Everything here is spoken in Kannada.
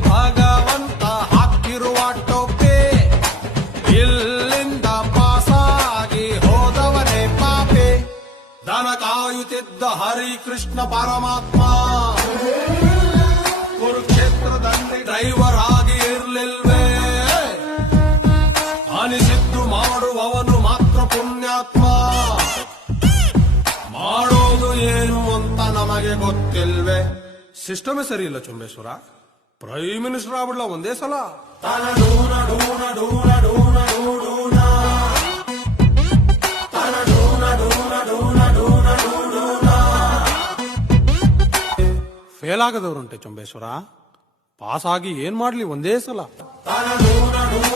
ಭಗವಂತ ಹಾಕಿರುವ ಪಾಸಾಗಿ ದನ ಕಾಯುತ್ತಿದ್ದ ಹರಿಕೃಷ್ಣ ಪರಮಾತ್ಮ. ಕುರುಕ್ಷೇತ್ರದಲ್ಲಿ ಡ್ರೈವರ್ ಆಗಿ ಇರ್ಲಿಲ್ವೇ? ಅನಿಸಿದ್ದು ಮಾಡುವವನು ಮಾತ್ರ ಪುಣ್ಯಾತ್ಮ. ಮಾಡೋದು ಏನು ಅಂತ ನಮಗೆ ಗೊತ್ತಿಲ್ವೆ? ಸಿಸ್ಟಮೇ ಸರಿ ಇಲ್ಲ ಚುಂಬೇಶ್ವರ. ಪ್ರೈಮ್ ಮಿನಿಸ್ಟರ್ ಆಗ್ಬಿಡ್ಲ ಒಂದೇ ಸಲ ತನ ಡೂನ ಡೂನ ಡೂನ ಡೂನ ಡೂ ಡೂನ. ತನ ಡೂನ ಡೂನ ಡೂನ ಡೂನ ಡೂ ಡೂನ. ಫೇಲ್ ಆಗದವ್ರುಂಟೆ ಚುಂಬೇಶ್ವರ ಪಾಸ್ ಆಗಿ ಏನ್ ಮಾಡ್ಲಿ ಒಂದೇ ಸಲ ತನ ಡೂನ ಡೂನ ಡೂನ